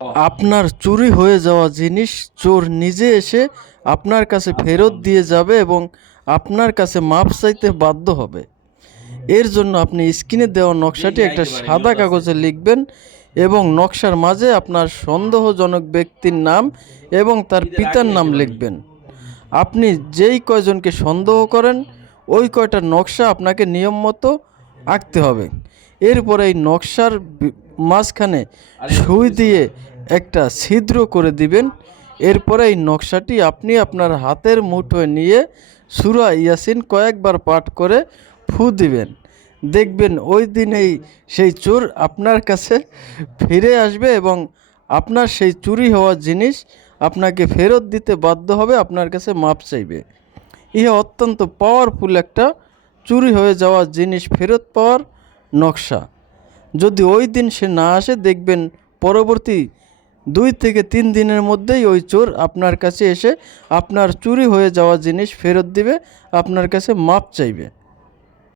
আপনার চুরি হয়ে যাওয়া জিনিস চোর নিজে এসে আপনার কাছে ফেরত দিয়ে যাবে এবং আপনার কাছে মাপ চাইতে বাধ্য হবে। এর জন্য আপনি স্ক্রিনে দেওয়া নকশাটি একটা সাদা কাগজে লিখবেন এবং নকশার মাঝে আপনার সন্দেহজনক ব্যক্তির নাম এবং তার পিতার নাম লিখবেন। আপনি যেই কয়জনকে সন্দেহ করেন ওই কয়টা নকশা আপনাকে নিয়ম মতো আঁকতে হবে। এরপরে এই নকশার মাঝখানে সুই দিয়ে একটা ছিদ্র করে দিবেন। এরপরে এই নকশাটি আপনি আপনার হাতের মুঠোয় নিয়ে সূরা ইয়াসিন কয়েকবার পাঠ করে ফু দিবেন। দেখবেন ওই দিনেই সেই চোর আপনার কাছে ফিরে আসবে এবং আপনার সেই চুরি হওয়া জিনিস আপনাকে ফেরত দিতে বাধ্য হবে, আপনার কাছে মাপ চাইবে। ইহা অত্যন্ত পাওয়ারফুল একটা চুরি হয়ে যাওয়া জিনিস ফেরত পাওয়ার নকশা। যদি ওই দিন সে না আসে, দেখবেন পরবর্তী 2 থেকে 3 দিনের মধ্যেই ওই চোর আপনার কাছে এসে আপনার চুরি হয়ে যাওয়া জিনিস ফেরত দিবে, আপনার কাছে মাপ চাইবে।